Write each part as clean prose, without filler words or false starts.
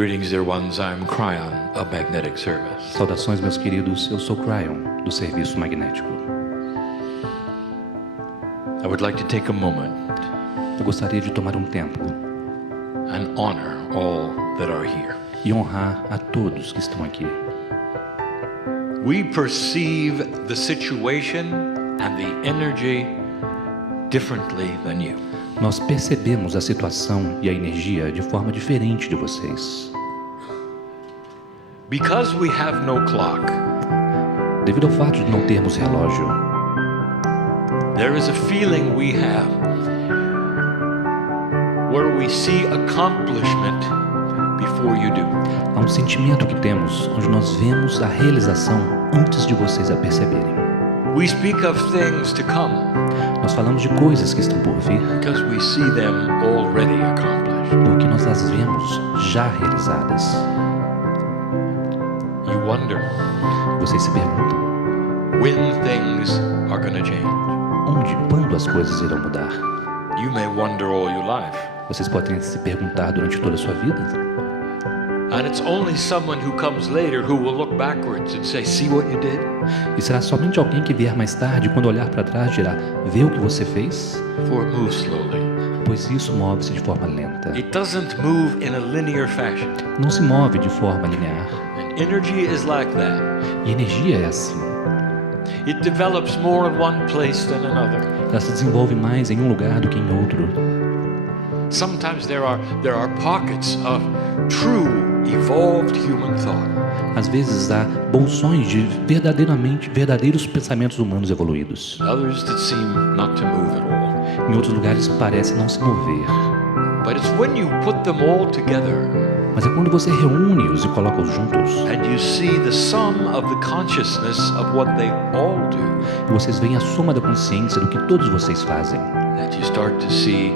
Greetings, dear ones. I'm Kryon of Magnetic Service. Saudações, meus queridos. Eu sou Kryon, do Serviço Magnético. I would like to take a moment Eu gostaria de tomar um tempo and honor all that are here. e honrar a todos que estão aqui. We perceive the situation and the energy differently than you. Nós percebemos a situação e a energia de forma diferente de vocês. Because we have no clock, Devido ao fato de não termos relógio, there is a feeling we have where we see accomplishment before you do. há um sentimento que temos onde nós vemos a realização antes de vocês a perceberem. We speak of things to come Nós falamos de coisas que estão por vir because we see them already accomplished. porque nós as vemos já realizadas. You wonder Vocês se perguntam when things are going to change. onde, quando as coisas irão mudar. You may wonder all your life. Vocês podem se perguntar durante toda a sua vida. And it's only someone who comes later who will look backwards and say, see what you did? E será somente alguém que vier mais tarde, quando olhar para trás, dirá: vê o que você fez? For it moves slowly. Pois isso move-se de forma lenta. It doesn't move in a linear fashion. Não se move de forma linear. And energy is like that. E energia é assim. It develops more in one place than another. Ela se desenvolve mais em um lugar do que em outro. Sometimes there are pockets of true evolved human thought. Às vezes há bolsões de verdadeiros pensamentos humanos evoluídos. Others that seem not to move at all. Em outros lugares parece não se mover. But it's when you put them all together Mas é quando você reúne-os e coloca-os juntos and you see the sum of the consciousness of what they all do, e vocês veem a soma da consciência do que todos vocês fazem. that you start to see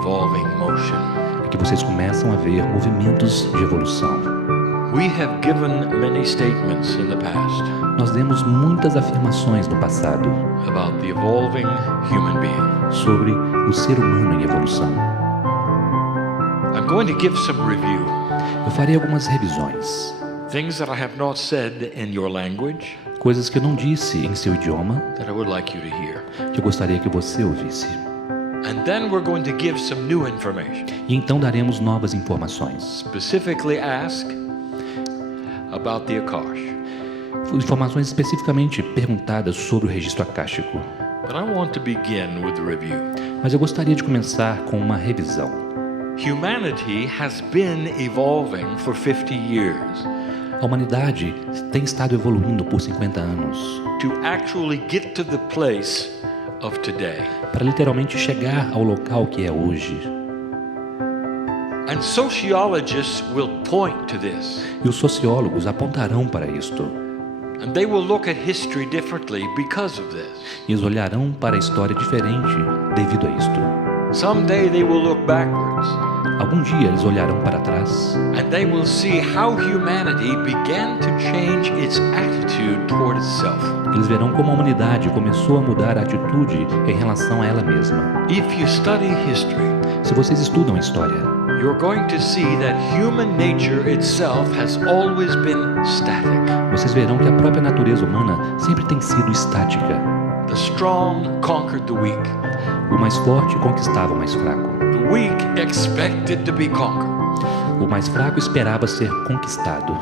evolving motion. É que vocês começam a ver movimentos de evolução. We have given many statements in the past Nós demos muitas afirmações no passado about the evolving human being. sobre o ser humano em evolução. I'm going to give some review. Eu farei algumas revisões, Things that I have not said in your language coisas que eu não disse em seu idioma, that I would like you to hear. que eu gostaria que você ouvisse. And then we're going to give some new information. E então daremos novas informações. Specifically ask about the Akash. Informações especificamente perguntadas sobre o registro akáshico. But I want to begin with the review. Mas eu gostaria de começar com uma revisão. Humanity has been evolving for 50 years A humanidade tem estado evoluindo por 50 anos to actually get to the place of today. para literalmente chegar ao local que é hoje. And sociologists will point to this. E os sociólogos apontarão para isto. And they will look at history differently because of this. E eles olharão para a história diferente devido a isto. Someday they will look backwards Algum dia eles olharão para trás and they will see how humanity began to change its attitude toward itself. eles verão como a humanidade começou a mudar a atitude em relação a ela mesma. If you study history, Se vocês estudam a história, you're going to see that human nature itself has always been static. vocês verão que a própria natureza humana sempre tem sido estática. The strong conquered the weak. O mais forte conquistava o mais fraco. The weak expected to be conquered. O mais fraco esperava ser conquistado.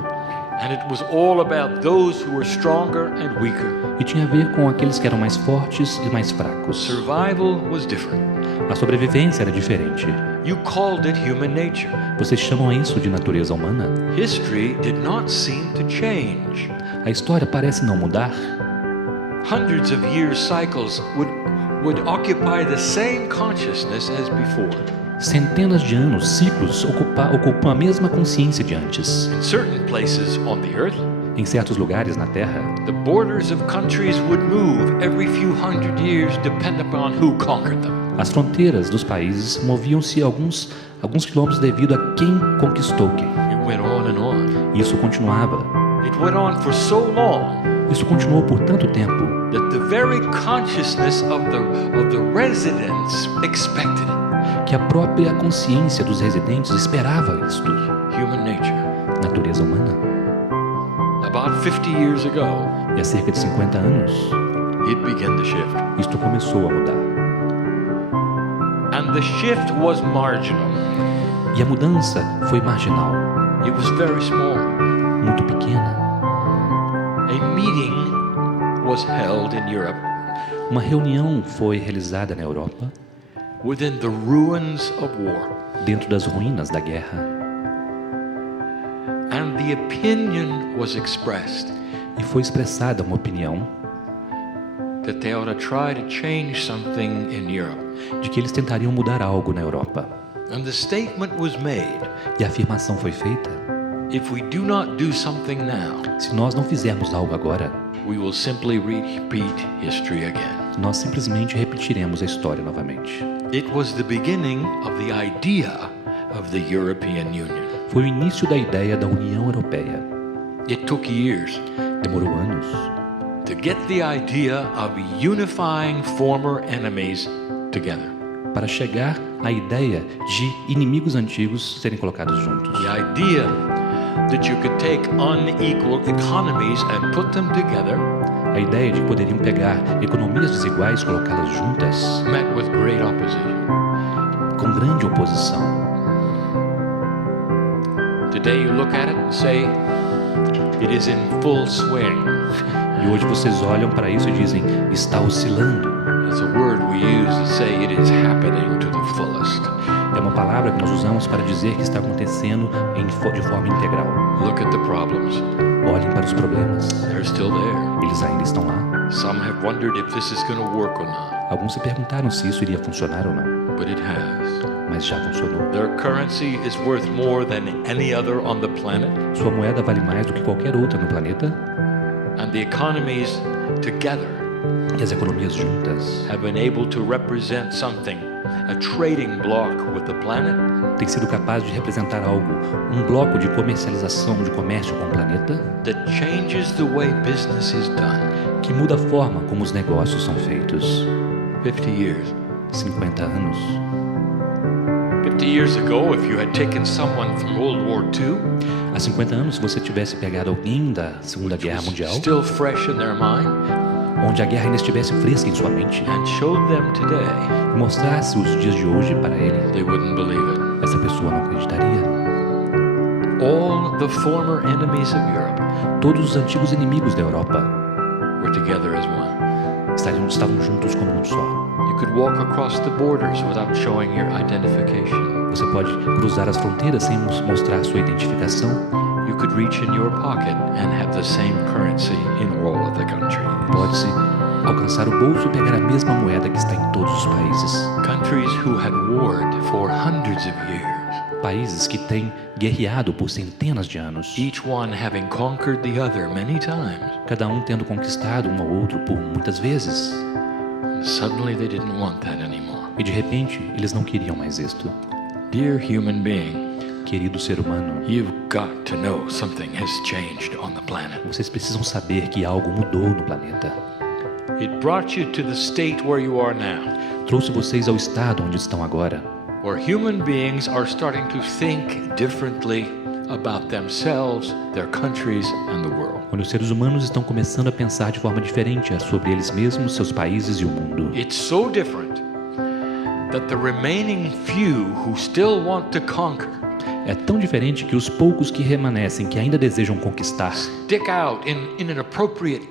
And it was all about those who were stronger and weaker. E tinha a ver com aqueles que eram mais fortes e mais fracos. Survival was different. A sobrevivência era diferente. You called it human nature. Vocês chamam isso de natureza humana? History did not seem to change. A história parece não mudar. Hundreds of years cycles would occupy the same consciousness as before. Centenas de anos, ciclos, ocupam a mesma consciência de antes. In certain places on the earth, Em certos lugares na Terra, the borders of countries would move every few hundred years depending upon who conquered them. as fronteiras dos países moviam-se alguns quilômetros devido a quem conquistou quem. It went on and on. Isso continuava. It went on for so long Isso continuou por tanto tempo that the very consciousness of the residents expected it. que a própria consciência dos residentes esperava isto. Human nature. 50 years ago, E há cerca de 50 anos, it began to shift. isto começou a mudar. And the shift was marginal. E a mudança foi marginal, It was very small. muito pequena. A meeting was held in Europe Uma reunião foi realizada na Europa, within the ruins of war. dentro das ruínas da guerra. And the opinion was expressed E foi expressada uma opinião that they ought to try to change something in Europe. de que eles tentariam mudar algo na Europa. And the statement was made, E a afirmação foi feita: if we do not do something now, se nós não fizermos algo agora, we will simply repeat history again. nós simplesmente repetiremos a história novamente. It was the beginning of the idea of the European Union. Foi o início da ideia da União Europeia. It took years Demorou anos to get the idea of unifying former enemies together. para chegar à ideia de inimigos antigos serem colocados juntos. The idea that you could take unequal economies and put them together A ideia de que poderiam pegar economias desiguais e colocá-las juntas, met with great opposition. com grande oposição. Today you look at it and say, it is in full swing. E hoje vocês olham para isso e dizem: está oscilando. It's a word we use to say it is happening to the fullest. É uma palavra que nós usamos para dizer que está acontecendo de forma integral. Look at the problems. Olhem para os problemas. They're still there. Eles ainda estão lá. Some have wondered if this is going to work or not, Alguns se perguntaram se isso iria funcionar ou não, but it has. mas já funcionou. Their currency is worth more than any other on the planet, Sua moeda vale mais do que qualquer outra no planeta, and the economies together e as economias juntas have been able to represent something, a trading bloc with the planet têm sido capazes de representar algo, um bloco de comercialização, de comércio com o planeta, that changes the way business is done. que muda a forma como os negócios são feitos. 50 years. 50 anos. 50 years ago, if you had taken someone from World War II, Há 50 anos, se você tivesse pegado alguém da Segunda Guerra Mundial, still fresh in their mind, onde a guerra ainda estivesse fresca em sua mente, and showed them today, e mostrasse os dias de hoje para ele, they wouldn't believe it. essa pessoa não acreditaria. All the former enemies of Europe Todos os antigos inimigos da Europa were together as one. estavam juntos como um só. You could walk across the borders without showing your identification. Você pode cruzar as fronteiras sem mostrar sua identificação. You could reach in your pocket and have the same currency in all of the countries. Pode-se alcançar o bolso e pegar a mesma moeda que está em todos os países. Countries who had warred for hundreds of years, Países que têm guerreado por centenas de anos, each one having conquered the other many times. cada um tendo conquistado um ao outro por muitas vezes. And suddenly they didn't want that anymore. E de repente, eles não queriam mais isto. Dear human being, Querido ser humano, you've got to know something has changed on the planet. vocês precisam saber que algo mudou no planeta. It brought you to the state where you are now, Trouxe vocês ao estado onde estão agora, where human beings are starting to think differently about themselves, their countries, and the world. onde os seres humanos estão começando a pensar de forma diferente sobre eles mesmos, seus países e o mundo. It's so different that the remaining few who still want to conquer É tão diferente que os poucos que remanescem, que ainda desejam conquistar, stick out in an inappropriate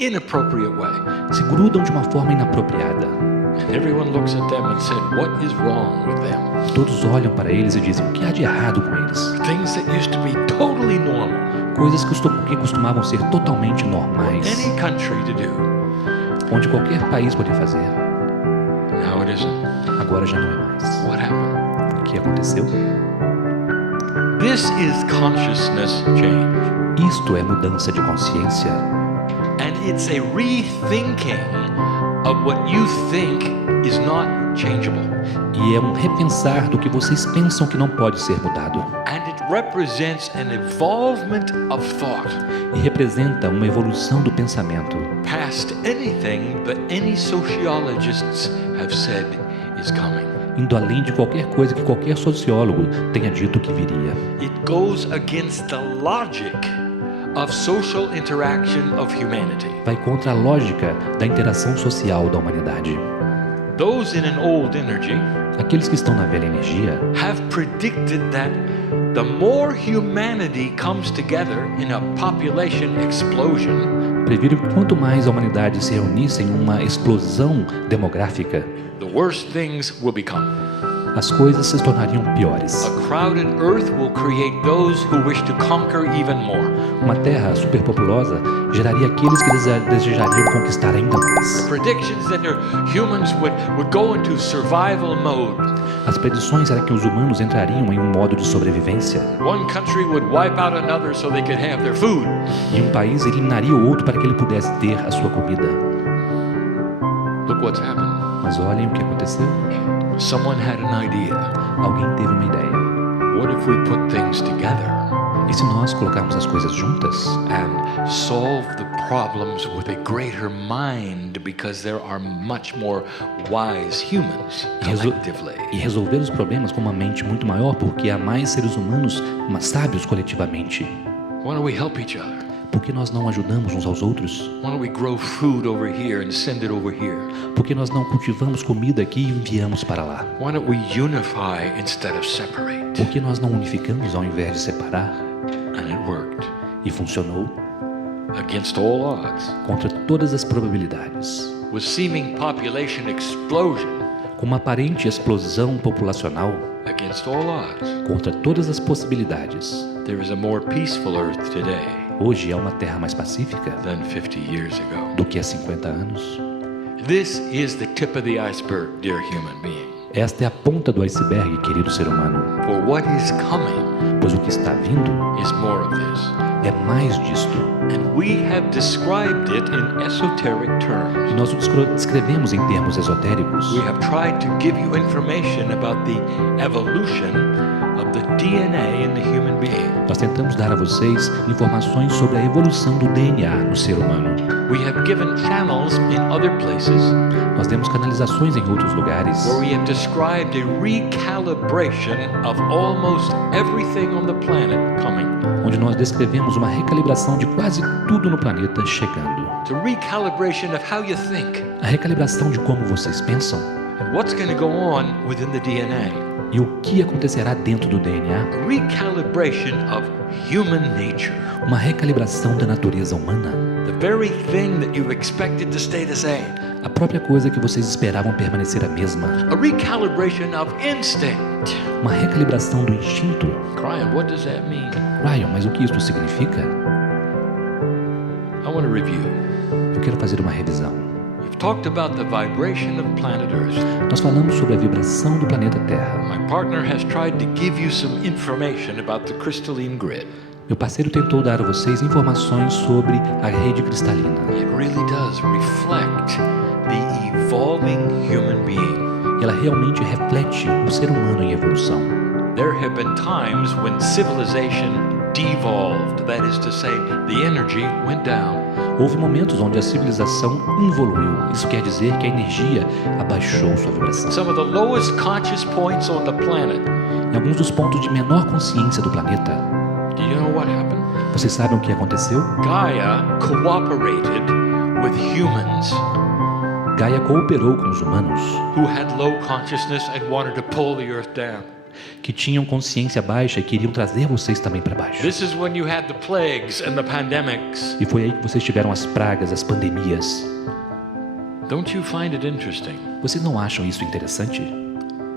way. se grudam de uma forma inapropriada. And everyone looks at them and said, what is wrong with them? Todos olham para eles e dizem: o que há de errado com eles? Things that used to be totally normal, Coisas que costumavam ser totalmente normais, any country to do, onde qualquer país podia fazer, now it isn't. agora já não é mais. What happened? O que aconteceu? This is consciousness change. Isto é mudança de consciência. And it's a rethinking of what you think is not changeable. E é um repensar do que vocês pensam que não pode ser mudado. And it represents an evolvement of thought E representa uma evolução do pensamento, past anything that any sociologists have said is coming. indo além de qualquer coisa que qualquer sociólogo tenha dito que viria. It goes against the logic of social interaction of humanity. Vai contra a lógica da interação social da humanidade. Those in an old energy Aqueles que estão na velha energia have predicted that the more humanity comes together in a population explosion, previram que quanto mais a humanidade se reunisse em uma explosão demográfica, the worse things will become. as coisas se tornariam piores. A crowded earth will create those who wish to conquer even more. Uma terra superpopulosa geraria aqueles que desejariam conquistar ainda mais. Predictions that humans would go into survival mode. As predições eram que os humanos entrariam em um modo de sobrevivência. One country would wipe out another so they could have their food. E um país eliminaria o outro para que ele pudesse ter a sua comida. Look what's happened. Mas olhem o que aconteceu. Someone had an idea. Alguém teve uma ideia. What if we put things together E se nós colocarmos as coisas juntas and solve the problems with a greater mind, because there are much more wise humans collectively? e resolver os problemas com uma mente muito maior, porque há mais seres humanos sábios coletivamente? Why don't we help each other? Por que nós não ajudamos uns aos outros? Why don't we grow food over here and send it over here? Por que nós não cultivamos comida aqui e enviamos para lá? Why don't we unify instead of separate? Por que nós não unificamos ao invés de separar? And it worked E funcionou against all odds. contra todas as probabilidades. With seeming population explosion Com uma aparente explosão populacional against all odds, contra todas as possibilidades. there is a more peaceful earth today Hoje é uma terra mais pacífica than 50 years ago. do que há 50 anos. This is the tip of the iceberg, dear human being. Esta é a ponta do iceberg, querido ser humano. For what is coming Pois o que está vindo is more of this. é mais disto. And we have described it in esoteric terms. E nós o descrevemos em termos esotéricos. We have tried to give you information about the evolution of the DNA in the human being. Nós tentamos dar a vocês informações sobre a evolução do DNA no ser humano. We have given channels in other places Nós temos canalizações em outros lugares, where we have described a recalibration of almost everything on the planet coming. onde nós descrevemos uma recalibração de quase tudo no planeta chegando. The recalibration of how you think A recalibração de como vocês pensam and what's going to go on within the DNA. e o que acontecerá dentro do DNA. A recalibration of human nature. Uma recalibração da natureza humana. The very thing that you expected to stay the same. A própria coisa que vocês esperavam permanecer a mesma. A recalibration of instinct. Uma recalibração do instinto. Kryon, what does that mean? Ryan, mas o que isso significa? I want to review. Eu quero fazer uma revisão. We've talked about the vibration of planet Earth. Nós falamos sobre a vibração do planeta Terra. My partner has tried to give you some information about the crystalline grid. Meu parceiro tentou dar a vocês informações sobre a rede cristalina. It really does reflect the evolving human being. E ela realmente reflete o ser humano em evolução. There have been times when civilization devolved, that is to say, the energy went down. Houve momentos onde a civilização involuiu. Isso quer dizer que a energia abaixou sua vibração. Some of the lowest conscious points on the planet. Em alguns dos pontos de menor consciência do planeta, Do you know what happened? vocês sabem o que aconteceu? Gaia cooperated with humans Gaia cooperou com os humanos, who had low consciousness and wanted to pull the earth down. que tinham consciência baixa e queriam trazer vocês também para baixo. This is when you had the plagues and the pandemics. E foi aí que vocês tiveram as pragas, as pandemias. Don't you find it interesting Vocês não acham isso interessante?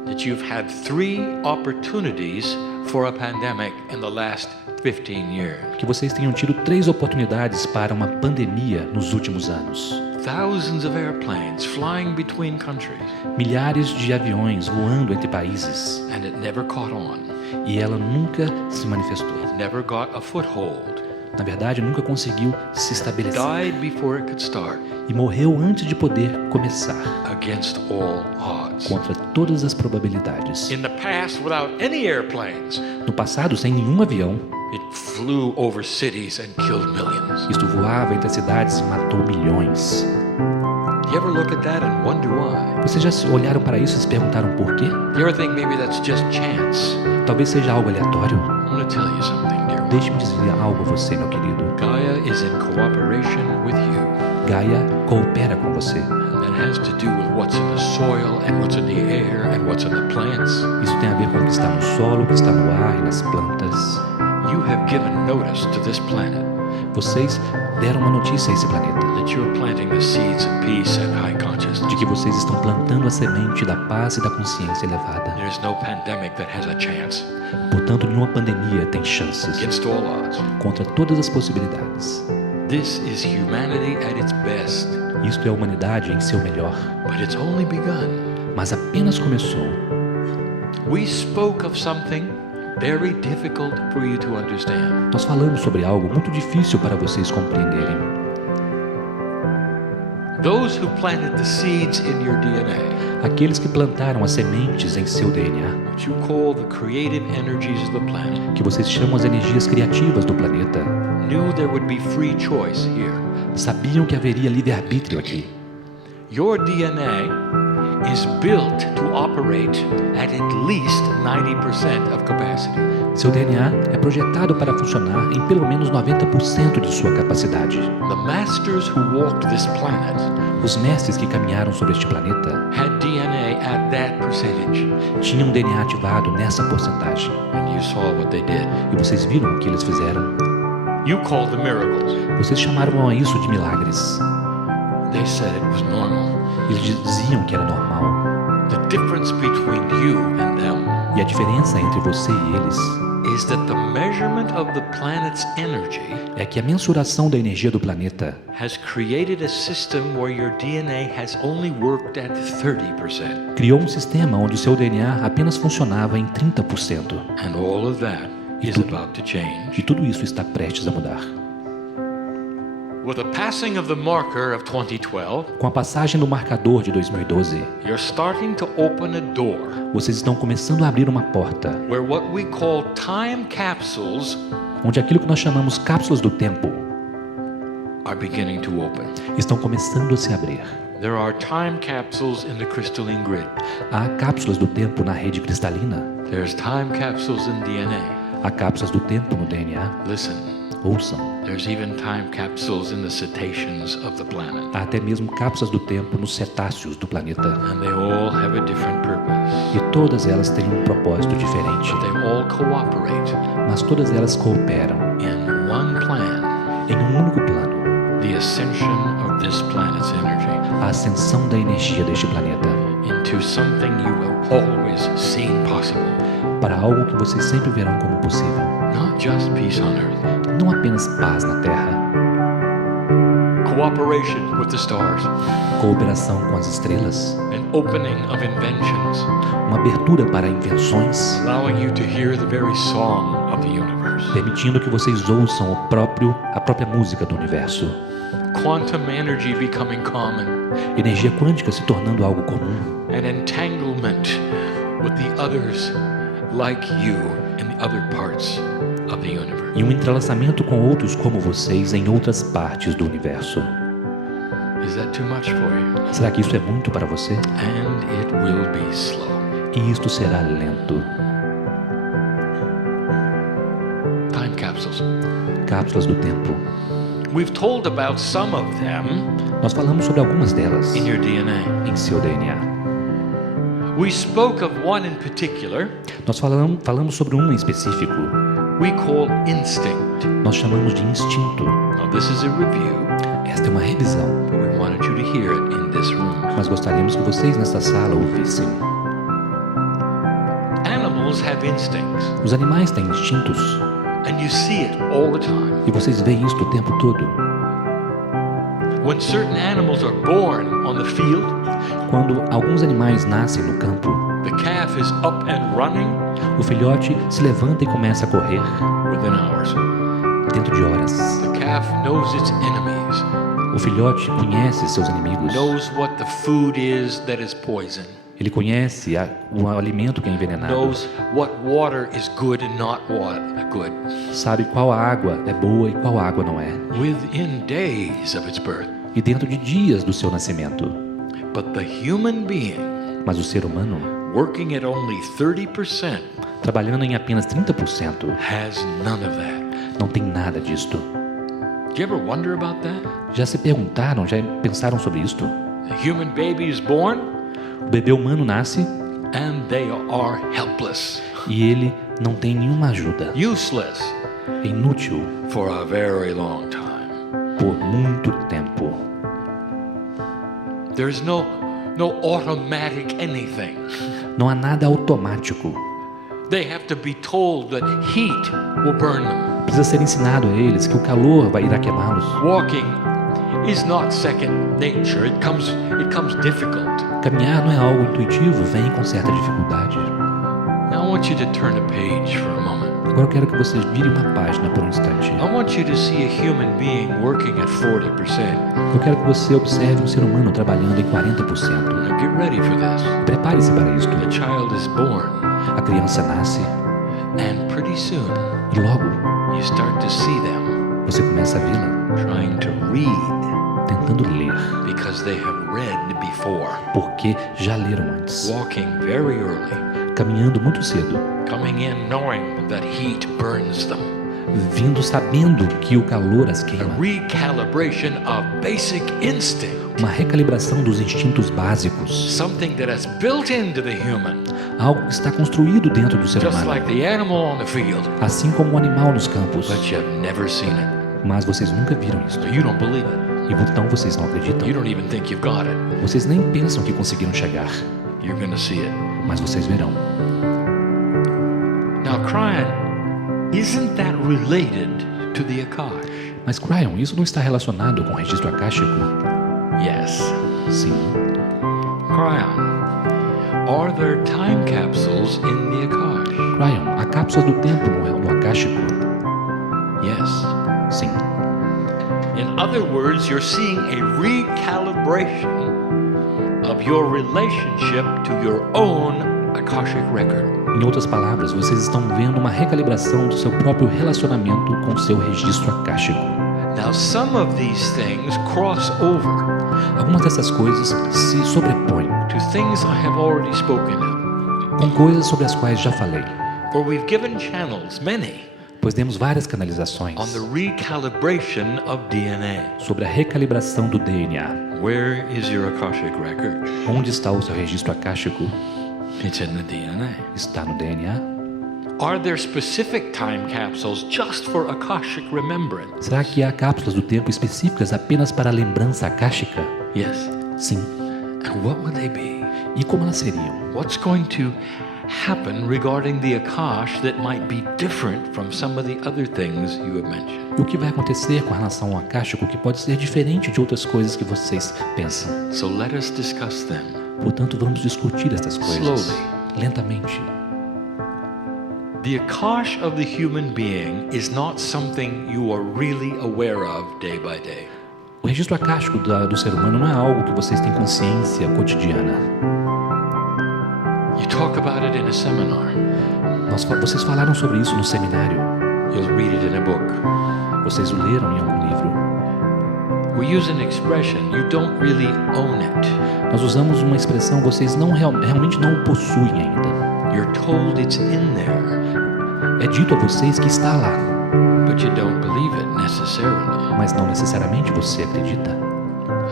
that you've had 3 opportunities for a pandemic in the last 15 years? Que vocês tenham tido 3 oportunidades para uma pandemia nos últimos anos. Thousands of airplanes flying between countries, Milhares de aviões voando entre países. and it never caught on. E ela nunca se manifestou. It never got a foothold. Na verdade, nunca conseguiu se estabelecer. Died before it could start, E morreu antes de poder começar, against all odds. contra todas as probabilidades. In the past, without any airplanes, No passado, sem nenhum avião, it flew over cities and killed millions. isto voava entre as cidades e matou milhões. You ever look at that and wonder why? Vocês já olharam para isso e se perguntaram por quê? You ever think maybe that's just chance? Talvez seja algo aleatório. I want to tell you something, dear Deixe-me dizer algo a você, meu querido. Gaia is in cooperation with you. Gaia coopera com você. And that has to do with what's in the soil and what's in the air and what's in the plants. Isso tem a ver com o que está no solo, o que está no ar e nas plantas. You have given notice to this planet Vocês deram uma notícia a esse planeta that you're planting the seeds of peace and high consciousness. de que vocês estão plantando a semente da paz e da consciência elevada. There's no pandemic that has a chance Portanto, nenhuma pandemia tem chances against all odds. contra todas as possibilidades. This is humanity at its best, Isto é a humanidade em seu melhor, but it's only begun. mas apenas começou. We spoke of something very difficult for you to understand. Nós falamos sobre algo muito difícil para vocês compreenderem. Those who planted the seeds in your DNA, Aqueles que plantaram as sementes em seu DNA, which you call the creative energies of the planet, que vocês chamam as energias criativas do planeta, knew there would be free choice here. sabiam que haveria livre-arbítrio aqui. Your DNA is built to operate at least 90% of capacity. Seu DNA é projetado para funcionar em pelo menos 90% de sua capacidade. The masters who walked this planet Os mestres que caminharam sobre este planeta had DNA at that percentage, tinham DNA ativado nessa porcentagem. and you saw what they did. E vocês viram o que eles fizeram. You called them miracles. Vocês chamaram a isso de milagres. They said it was normal. Eles diziam que era normal. The difference between you and them E a diferença entre você e eles is that the measurement of the planet's energy é que a mensuração da energia do planeta has created a system where your DNA has only worked at 30%. criou um sistema onde o seu DNA apenas funcionava em 30%. And all of that is about to change. E tudo isso está prestes a mudar. With the passing of the marker of 2012, Com a passagem do marcador de 2012, you're starting to open a door vocês estão começando a abrir uma porta where what we call time capsules onde aquilo que nós chamamos cápsulas do tempo are beginning to open. estão começando a se abrir. There are time capsules in the crystalline grid. Há cápsulas do tempo na rede cristalina. There's time capsules in DNA. Há cápsulas do tempo no DNA. Listen, Ouçam. there's even time capsules in the cetaceans of the planet. Há até mesmo cápsulas do tempo nos cetáceos do planeta. And they all have a different purpose. E todas elas têm um propósito diferente. But they all cooperate Mas todas elas cooperam in one plan, em um único plano. the ascension of this planet's energy A ascensão da energia deste planeta into something you have always seen possible. para algo que vocês sempre verão como possível. Not just peace on earth. Não apenas paz na Terra, Cooperation with the stars. cooperação com as estrelas, An opening of inventions, uma abertura para invenções, allowing you to hear the very song of the universe. permitindo que vocês ouçam a própria música do universo. Quantum energy becoming common. Energia quântica se tornando algo comum. An entanglement with the others like you in the other parts of the universe. E um entrelaçamento com outros como vocês em outras partes do universo. Is that too much for you? Será que isso é muito para você? And it will be slow. E isto será lento. Time capsules. Cápsulas do tempo. We've told about some of them Nós falamos sobre algumas delas in your DNA. em seu DNA. We spoke of one in particular Nós falamos sobre uma em específico. we call instinct. Nós chamamos de instinto. Now this is a review, Esta é uma revisão, but we wanted you to hear it in this room. mas gostaríamos que vocês nesta sala ouvissem. Animals have instincts, Os animais têm instintos and you see it all the time. e vocês veem isto o tempo todo. When certain animals are born on the field, Quando alguns animais nascem no campo, the calf is up and running o filhote se levanta e começa a correr within hours. dentro de horas. The calf knows its enemies, O filhote conhece seus inimigos. knows what the food is that is poison, Ele conhece o alimento que é envenenado. knows what water is good and not good. Sabe qual água é boa e qual água não é. Within days of its birth. E dentro de dias do seu nascimento. But the human being, Mas o ser humano, working at only 30%, trabalhando em apenas 30%, has none of that. Não tem nada disto. Do you ever wonder about that? Já se perguntaram, já pensaram sobre isto? A human baby is born O bebê humano nasce and they are helpless, e ele não tem nenhuma ajuda. useless É inútil for a very long time. por muito tempo. There's no automatic anything. Não há nada automático. They have to be told that heat will burn them. Precisa ser ensinado a eles que o calor irá queimá-los. Walking is not second nature. It comes difficult. Caminhar não é algo intuitivo, vem com certa dificuldade. Now I want you to turn a page for a moment. Agora eu quero que você vire uma página por um instante. I want you to see a human being working at 40%. Eu quero que você observe um ser humano trabalhando em 40%. Now get ready for this. Prepare-se para isto. The child is born, A criança nasce and pretty soon e logo you start to see them você começa a vê-la trying to read tentando ler, because they have read before. porque já leram antes. Walking very early, Caminhando muito cedo, coming in knowing that heat burns them. vindo sabendo que o calor as A queima. recalibration of basic instinct, Uma recalibração dos instintos básicos. something that is built into the human, Algo que está construído dentro do ser just humano. like the animal on the field, Assim como o animal nos campos. but you've never seen it. Mas vocês nunca viram isso. So you don't believe it. E então vocês não acreditam. You don't even think you've got it. Vocês nem pensam que conseguiram chegar. You're going to see it. Mas vocês verão. Now, Kryon, isn't that related to the Akash? Mas Kryon, isso não está relacionado com o registro akáshico? Yes. Sim. Kryon, are there time capsules in the Akash? Kryon, há cápsulas do tempo no akáshico? Yes. Sim. In other words, you're seeing a recalibration of your relationship to your own Akashic record. Em outras palavras, vocês estão vendo uma recalibração do seu próprio relacionamento com o seu registro akáshico. Now, some of these things cross over Algumas dessas coisas se sobrepõem to things I have already spoken of, com coisas sobre as quais já falei, for we've given channels, many, pois demos várias canalizações on the recalibration of DNA. sobre a recalibração do DNA. Where is your Akashic record? Onde está o seu registro akáshico? It's in the DNA. Está no DNA? Are there specific time capsules just for Akashic remembrance? Será que há cápsulas do tempo específicas apenas para a lembrança akáshica? Yes. Sim. And what would they be? E como elas seriam? What's going to happen regarding the Akash that might be different from some of the other things you have mentioned? E o que vai acontecer com relação ao akáshico que pode ser diferente de outras coisas que vocês pensam? So let us discuss them. Portanto, vamos discutir estas coisas Slowly. lentamente. The Akash of the human being is not something you are really aware of day by day. O registro akáshico do ser humano não é algo que vocês têm consciência cotidiana. You talk about it in a seminar. Vocês falaram sobre isso no seminário. You'll read it in a book. Vocês o leram em algum livro. We use an expression, you don't really own it. Nós usamos uma expressão, vocês realmente não o possuem ainda. You're told it's in there, É dito a vocês que está lá, but you don't believe it necessarily. mas não necessariamente você acredita.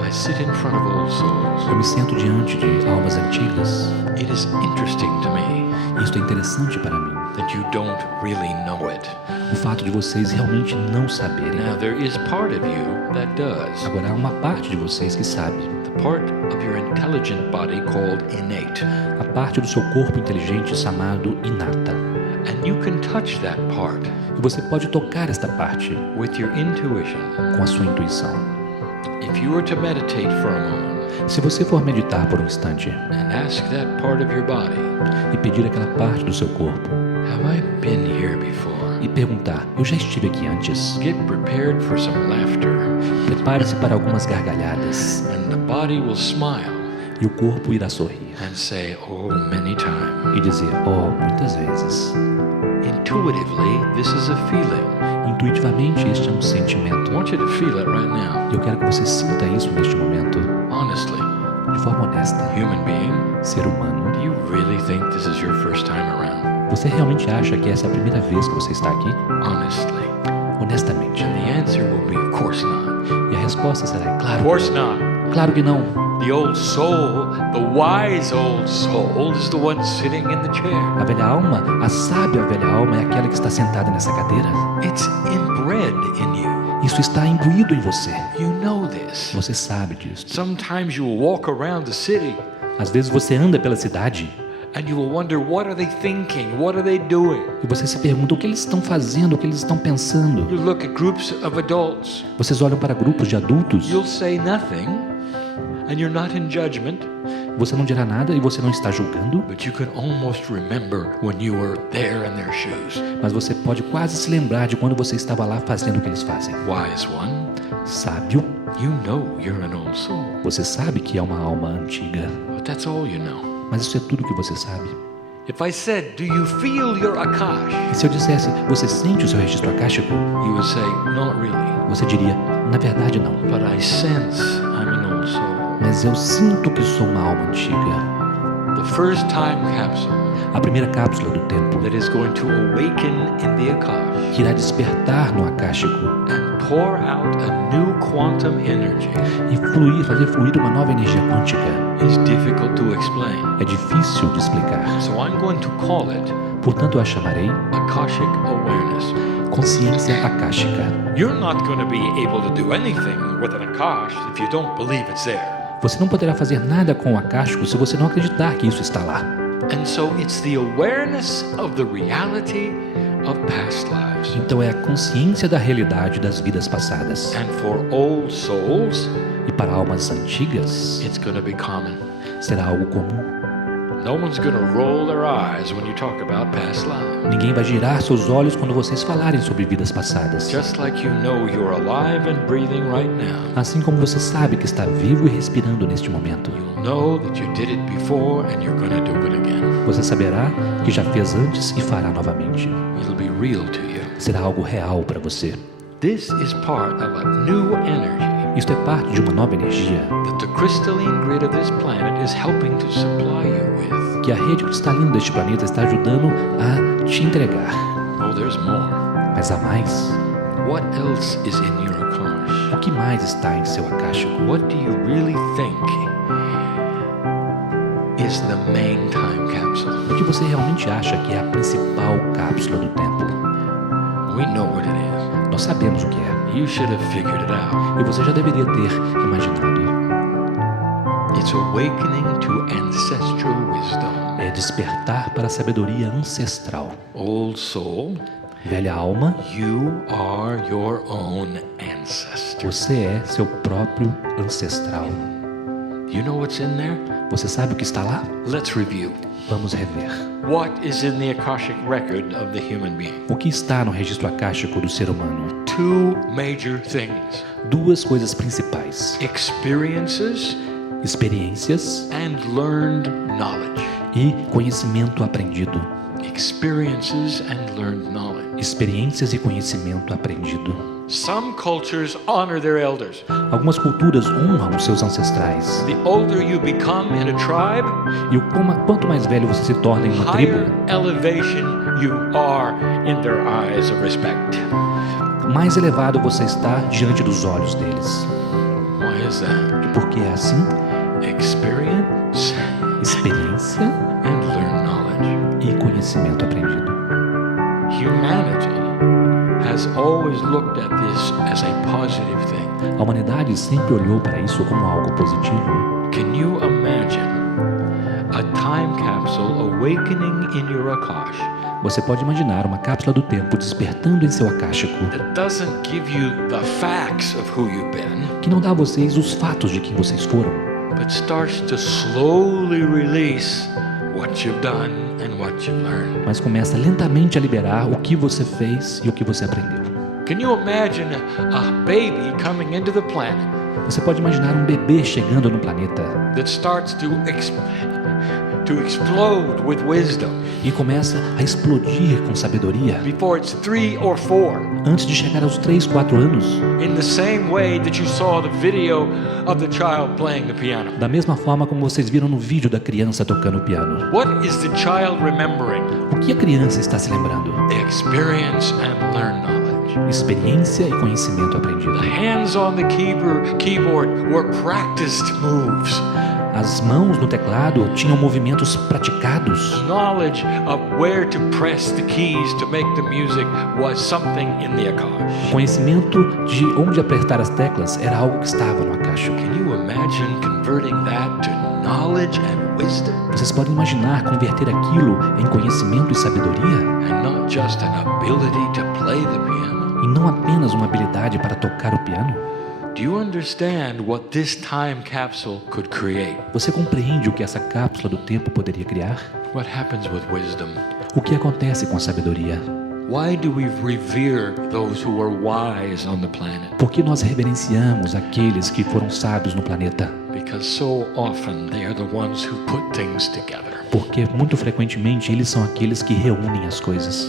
I sit in front of old souls. Eu me sento diante de almas antigas. It is interesting to me Isto é interessante para mim. that you don't really know it. O fato de vocês realmente não saberem. Now, there is part of you that does. Agora há uma parte de vocês que sabe. The part of your intelligent body called innate. A parte do seu corpo inteligente chamado inata. And you can touch that part E você pode tocar esta parte with your intuition. com a sua intuição. If you were to meditate for a moment Se você for meditar por um instante and ask that part of your body, e pedir aquela parte do seu corpo have I been here before? e perguntar, eu já estive aqui antes? Get prepared for some laughter, Prepare-se para algumas gargalhadas and the body will smile e o corpo irá sorrir and say, oh, many times. e dizer, oh, muitas vezes. Intuitively, this is a feeling. Intuitivamente este é um sentimento. I want you to feel it right now. E eu quero que você sinta isso neste momento, Honestly, de forma honesta. human being, Ser humano, do you really think this is your first time around? você realmente acha que essa é a primeira vez que você está aqui? Honestly, honestamente? And the answer will be, of course not. E a resposta será, Of claro, course not. claro que não. The old soul, the wise old soul, is the one sitting in the chair. A velha alma, a sábia velha alma é aquela que está sentada nessa cadeira. It's inbred in you. Isso está imbuído em você. You know this. Você sabe disso. Sometimes you will walk around the city Às vezes você anda pela cidade and you will wonder, what are they thinking? What are they doing? e você se pergunta o que eles estão fazendo, o que eles estão pensando. You look at groups of adults. Vocês olham para grupos de adultos, You'll say nothing and you're not in judgment, você não dirá nada e você não está julgando, but you can almost remember when you were there in their shoes. mas você pode quase se lembrar de quando você estava lá fazendo o que eles fazem. Wise one, Sábio, you know you're an old soul, você sabe que é uma alma antiga, but that's all you know. mas isso é tudo que você sabe. If I said, do you feel your akash? E se eu dissesse, você sente o seu registro akáshico? You would say, not really, Você diria, na verdade não, but I sense I'm an old soul. mas eu sinto que sou uma alma antiga. The first time capsule A primeira cápsula do tempo that is going to awaken in the akash que irá despertar no akáshico and pour out a new quantum energy e fazer fluir uma nova energia quântica is difficult to explain. é difícil de explicar. So I'm going to call it Portanto, eu a chamarei Akashic awareness. consciência akáshica. You're not going to be able to do anything with an akash if you don't believe it's there. Você não poderá fazer nada com o akáshico se você não acreditar que isso está lá. And so it's the awareness of the reality of past lives. Então é a consciência da realidade das vidas passadas. And for old souls, E para almas antigas, it's going to be common. será algo comum. No one's going to roll their eyes when you talk about past lives. Ninguém vai girar seus olhos quando vocês falarem sobre vidas passadas. Just like you know you're alive and breathing right now. Assim como você sabe que está vivo e respirando neste momento. You'll know that you did it before and you're going to do it again. Você saberá que já fez antes e fará novamente. It'll be real to you. Será algo real para você. This is part of a new energy Isto é parte de uma nova energia that the crystalline grid of this planet is helping to supply you with. que a rede cristalina deste planeta está ajudando a te entregar. Oh, there's more. Mas há mais. What else is in your akash? O que mais está em seu akáshico? What do you really think is the main time capsule? O que você realmente acha que é a principal cápsula do tempo? We know what it is. Nós sabemos o que é. You should have figured it out. E você já deveria ter imaginado. It's awakening to ancestral wisdom. É despertar para a sabedoria ancestral. Old soul, Velha alma, you are your own ancestor. você é seu próprio ancestral. You know what's in there? Você sabe o que está lá? Let's review. Vamos rever. What is in the Akashic record of the human being? O que está no registro akáshico do ser humano? Two major things: Duas coisas principais: experiences experiências and learned knowledge. e conhecimento aprendido. Experiences and learned knowledge. Experiências e conhecimento aprendido. Some cultures honor their elders. Algumas culturas honram os seus ancestrais. The older you become in a tribe, E quanto mais velho você se torna em uma tribo, higher elevation you are in their eyes of respect. mais elevado você está diante dos olhos deles. Why is that? E por que é assim? Experience Experiência and learned knowledge. e conhecimento aprendido. Humanity has always looked at this as a positive thing. A humanidade sempre olhou para isso como algo positivo. Can you imagine a time capsule awakening in your akash Você pode imaginar uma cápsula do tempo despertando em seu akáshico, that doesn't give you the facts of who you've been, que não dá a vocês os fatos de quem vocês foram, but starts to slowly release what you've done and what you've learned? mas começa lentamente a liberar o que você fez e o que você aprendeu. Can you imagine a baby coming into the planet Você pode imaginar um bebê chegando no planeta that starts to explode with wisdom e começa a explodir com sabedoria before it's 3 or 4, antes de chegar aos 3, 4 anos, in the same way that you saw the video of the child playing the piano? da mesma forma como vocês viram no vídeo da criança tocando piano. What is the child remembering? O que a criança está se lembrando? Experience and learn knowledge. experiência e conhecimento aprendido. The hands on the keyboard were practiced moves. As mãos no teclado tinham movimentos praticados. Knowledge of where to press the keys to make the music was something in the Akash. O conhecimento de onde apertar as teclas era algo que estava no Akasha. Can you imagine converting that to knowledge and wisdom? Vocês podem imaginar converter aquilo em conhecimento e sabedoria? And not just an ability to play the piano? E não apenas uma habilidade para tocar o piano? Do you understand what this time capsule could create? Você compreende o que essa cápsula do tempo poderia criar? What happens with wisdom? O que acontece com a sabedoria? Why do we revere those who were wise on the planet? Por que nós reverenciamos aqueles que foram sábios no planeta? Because so often they are the ones who put things together. Porque muito frequentemente eles são aqueles que reúnem as coisas.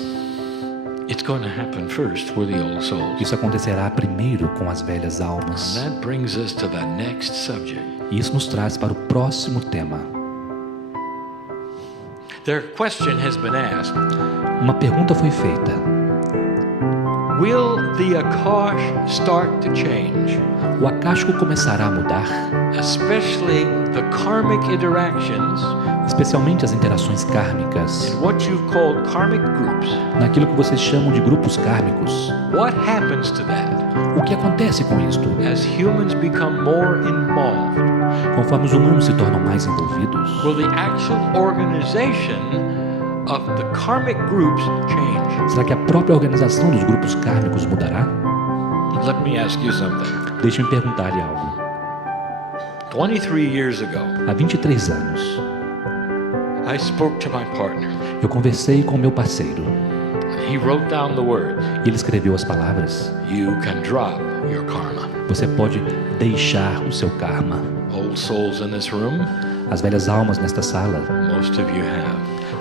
It's going to happen first with the old souls. Isso acontecerá primeiro com as velhas almas. And that brings us to the next subject. E isso nos traz para o próximo tema. Their question has been asked. Uma pergunta foi feita. Will the Akash start to change? O akáshico começará a mudar, Especially the karmic interactions especialmente as interações kármicas, in what you've called karmic groups. naquilo que vocês chamam de grupos kármicos. What happens to that O que acontece com isto? as humans become more involved? Conforme os humanos se tornam mais envolvidos, Will the actual organization of the karmic groups change? será que a própria organização dos grupos kármicos mudará? Let me ask you something. Deixe-me perguntar-lhe algo. 23 years ago, Há 23 anos, I spoke to my partner. eu conversei com meu parceiro He wrote down the words, e ele escreveu as palavras: you can drop your karma. você pode deixar o seu karma. Old souls in this room, As velhas almas nesta sala, most of you have.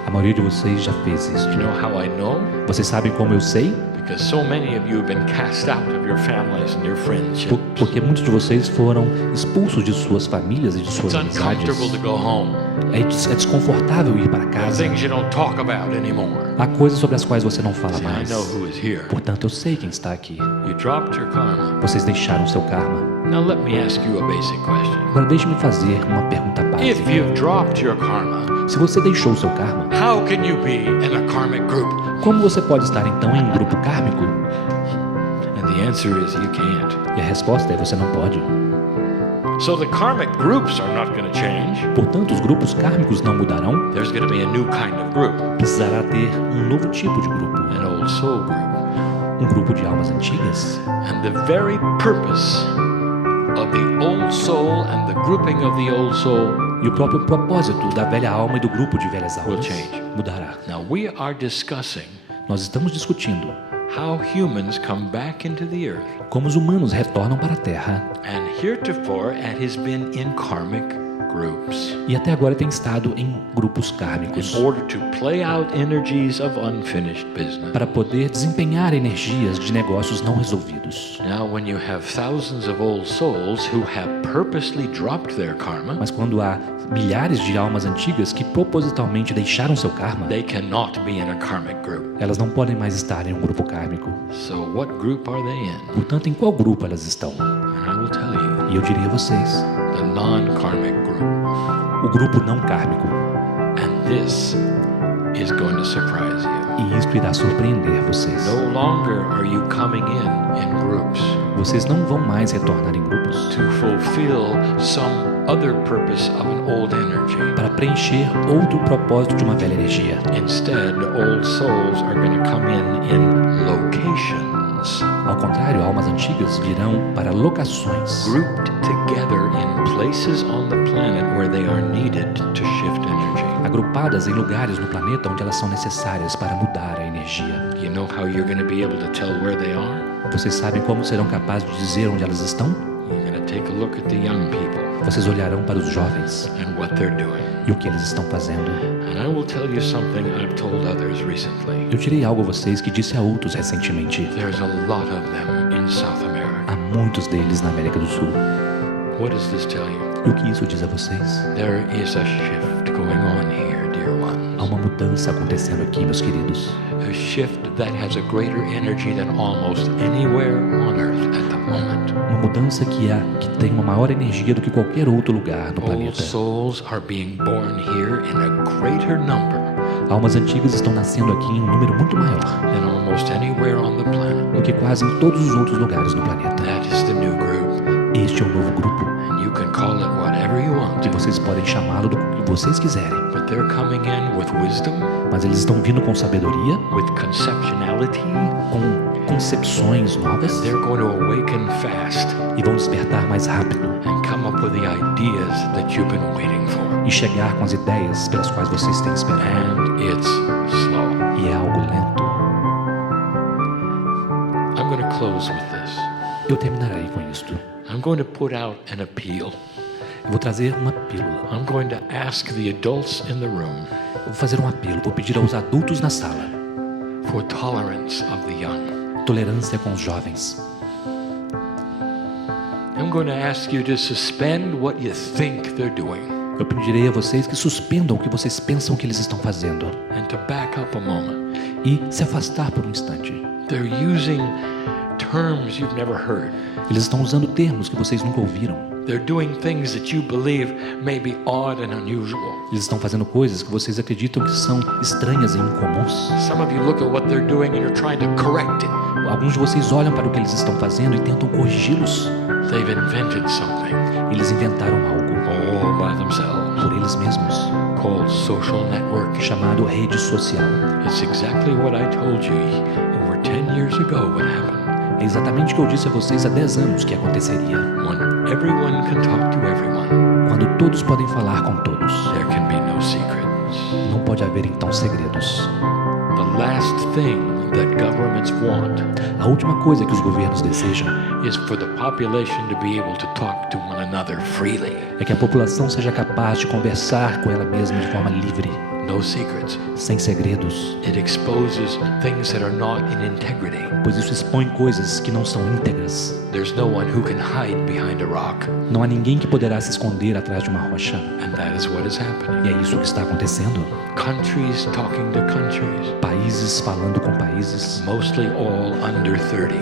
a maioria de vocês já fez isso. You know how I know? Vocês sabem como eu sei? Because so many of you have been cast out of your families and your friendships. Porque muitos de vocês foram expulsos de suas famílias e de suas It's amizades. uncomfortable to go home. É desconfortável ir para There are casa. things you don't talk about anymore. Há coisas sobre as quais você não fala See, I mais. know who is here. Portanto, eu sei quem está aqui. You dropped your karma. Vocês deixaram seu karma. Now let me ask you a basic question. Agora deixe-me fazer uma pergunta If básica. you've dropped your karma, Se você deixou seu karma, how can you be in a karmic group? como você pode estar então em um grupo kármico? And the answer is you can't. E a resposta é: você não pode. So the karmic groups are not going to change. Portanto, os grupos kármicos não mudarão. There's going to be a new kind of group, Precisará ter um novo tipo de grupo. an old soul group. Um grupo de almas antigas. And the very purpose of the old soul and the grouping of the old soul E o próprio propósito da velha alma e do grupo de velhas will almas change. mudará. Now we are discussing Nós estamos discutindo how humans come back into the earth, como os humanos retornam para a Terra and heretofore it has been in karmic groups e até agora tem estado em grupos kármicos in order to play out energies of unfinished business. para poder desempenhar energias de negócios não resolvidos. Now when you have thousands of old souls who have purposely dropped their karma, Mas quando há milhares de almas antigas que propositalmente deixaram seu karma, they cannot be in a karmic group. elas não podem mais estar em um grupo kármico. So what group are they in? Portanto, em qual grupo elas estão? And I will tell you, E eu diria a vocês, the non-karmic group. o grupo não kármico. And this is going to surprise you. E isto irá surpreender vocês. No longer are you coming in groups Vocês não vão mais retornar em grupos to fulfill some other purpose of an old energy. para preencher outro propósito de uma velha energia. Instead, old souls are going to come in locations, Ao contrário, almas antigas virão para locações, grouped together in places on the planet where they are needed to shift energy. agrupadas em lugares no planeta onde elas são necessárias para mudar a energia. You know how you're going to be able to tell where they are? Vocês sabem como serão capazes de dizer onde elas estão? You're going to take a look at the young people Vocês olharão para os jovens and what they're doing. e o que eles estão fazendo. And I will tell you something I've told others recently. Eu direi algo a vocês que disse a outros recentemente. There's a lot of them in South America. Há muitos deles na América do Sul. What does this tell you? E o que isso diz a vocês? There is a shift going on here, dear ones. Há uma mudança acontecendo aqui, meus queridos. A shift that has a greater energy than almost anywhere on earth at the moment. Uma mudança que tem uma maior energia do que qualquer outro lugar no Old planeta. souls are being born here in a greater number Almas antigas estão nascendo aqui em um número muito maior than almost anywhere on the planet. do que quase em todos os outros lugares no planeta. That is the new group. Este é o novo grupo, And you can call it whatever you want que to. vocês podem chamá-lo do que vocês quiserem. But they're coming in with wisdom, Mas eles estão vindo com sabedoria, with conceptuality. com concepções novas They're going to awaken fast e vão despertar mais rápido and come up with the ideas that you've been waiting for. e chegar com as ideias pelas quais vocês têm esperado. And it's slow. E é algo lento. I'm going to close with this. Eu terminarei com isto. I'm going to put out an appeal. Eu vou trazer uma pílula. I'm going to ask the adults in the room Eu vou fazer um apelo. Vou pedir aos adultos na sala for tolerance of the young. tolerância com os jovens. I'm going to ask you to suspend what you think they're doing Eu pedirei a vocês que suspendam o que vocês pensam que eles estão fazendo and to back up a moment. e se afastar por um instante. They're using terms you've never heard. Eles estão usando termos que vocês nunca ouviram. They're doing things that you believe may be odd and unusual. Eles estão fazendo coisas que vocês acreditam que são estranhas e incomuns. Some of you look at what they're doing and you're trying to correct it. Alguns de vocês olham para o que eles estão fazendo e tentam corrigi-los. They've invented something Eles inventaram algo all by themselves por eles mesmos, called social networking. chamado rede social. It's exactly what I told you over 10 years ago would happen. É exatamente o que eu disse a vocês há 10 anos que aconteceria. When everyone can talk to everyone, Quando todos podem falar com todos, there can be no secrets. não pode haver então segredos. The last thing that governments want A última coisa que os governos desejam is for the population to be able to talk to one another freely. é que a população seja capaz de conversar com ela mesma de forma livre, No secrets. sem segredos, It exposes things that are not in integrity. pois isso expõe coisas que não são íntegras. There's no one who can hide behind a rock, Não há ninguém que poderá se esconder atrás de uma rocha. and that is what is happening. E é isso que está acontecendo. Countries talking to countries, Países falando com países, mostly all under 30.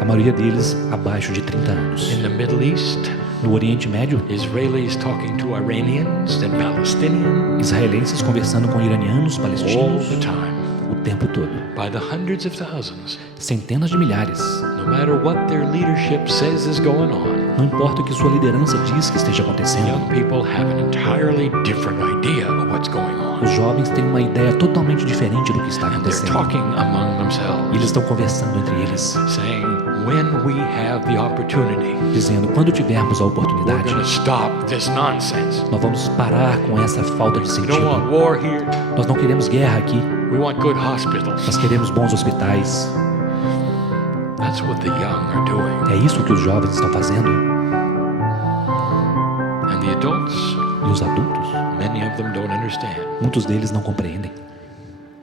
a maioria deles abaixo de 30 anos. In the Middle East, No Oriente Médio, Israelis talking to Iranians and Palestinians israelenses conversando com iranianos, all palestinos, the time, o tempo todo. by the hundreds of thousands. Centenas de milhares. No matter what their leadership says is going on, Não importa o que sua liderança diz que esteja acontecendo. young people have an entirely different idea of what's going on. Os jovens têm uma ideia totalmente diferente do que está And they're acontecendo. talking among E themselves, eles estão conversando entre eles, saying, when we have the opportunity, dizendo: quando tivermos a we're oportunidade, going to stop this nonsense. nós vamos parar com essa falta de We don't want sentido. war here. Nós não queremos guerra aqui, We want good hospitals. nós queremos bons hospitais. That's what the young are doing. É isso que os jovens estão fazendo. And the adults, E os adultos, many of them don't understand. muitos deles não compreendem.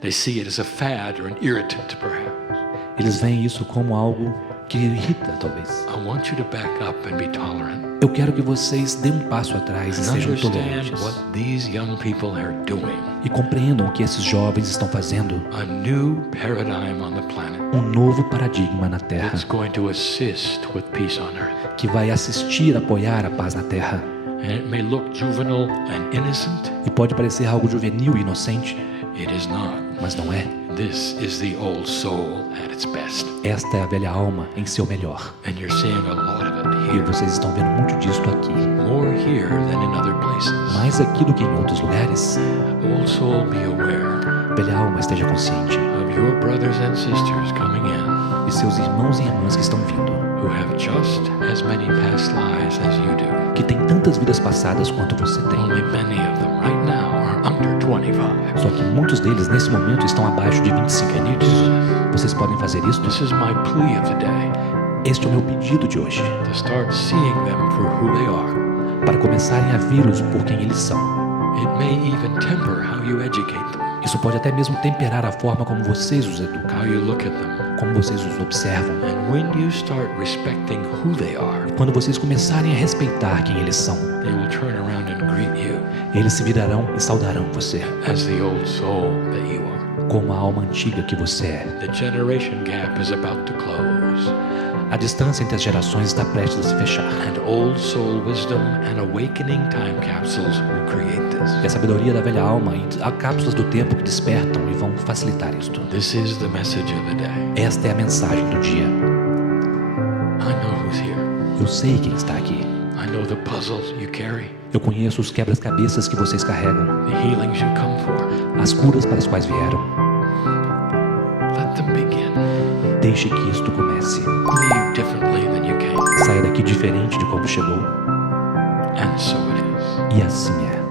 They see it as a fad or an irritant, perhaps. Eles veem isso como algo que irrita, talvez. I want you to back up and be tolerant Eu quero que vocês deem um passo atrás e and sejam understand tolerantes. what these young people are doing. E compreendam o que esses jovens estão fazendo. A new paradigm on the planet Um novo paradigma na Terra, that's going to assist with peace on earth. que vai assistir, apoiar a paz na Terra. And it may look juvenile and innocent. E pode parecer algo juvenil e inocente, It is not. mas não é. This is the old soul at its best. Esta é a velha alma em seu melhor. And you're seeing a lot of it E here. vocês estão vendo muito disto aqui. More here than in other places. Mais aqui do que em outros lugares. Old soul, be aware Velha alma, esteja consciente. of your brothers and sisters coming in E seus irmãos e irmãs que estão vindo, who have just as many past lives as you do. que tem tantas vidas passadas quanto você tem. Only many of them right now are under 25. Só que muitos deles nesse momento estão abaixo de 25 Can you anos. do this? Vocês podem fazer isso? This is my plea of the day, Este é o meu pedido de hoje, to start seeing them for who they are. para começarem a vê-los por quem eles são. It may even temper how you educate them, Isso pode até mesmo temperar a forma como vocês os educam, how you look at them. como vocês os observam. And when you start respecting who they are, Quando vocês começarem a respeitar quem eles são, they will turn around and greet you eles se virarão e saudarão você, as the old soul that you are. como a alma antiga que você é. The generation gap is about to close. A distância entre as gerações está prestes a se fechar. And old soul wisdom and awakening time capsules will create this. E a sabedoria da velha alma e há cápsulas do tempo que despertam e vão facilitar isto. This is the message of the day. Esta é a mensagem do dia. I know who's here. Eu sei quem está aqui. I know the puzzles you carry, Eu conheço os quebra-cabeças que vocês carregam, the healings you come for. as curas para as quais vieram. Let them begin. Deixe que isto comece. Leave differently than you came. Saia daqui diferente de como chegou. And so it is. E assim é.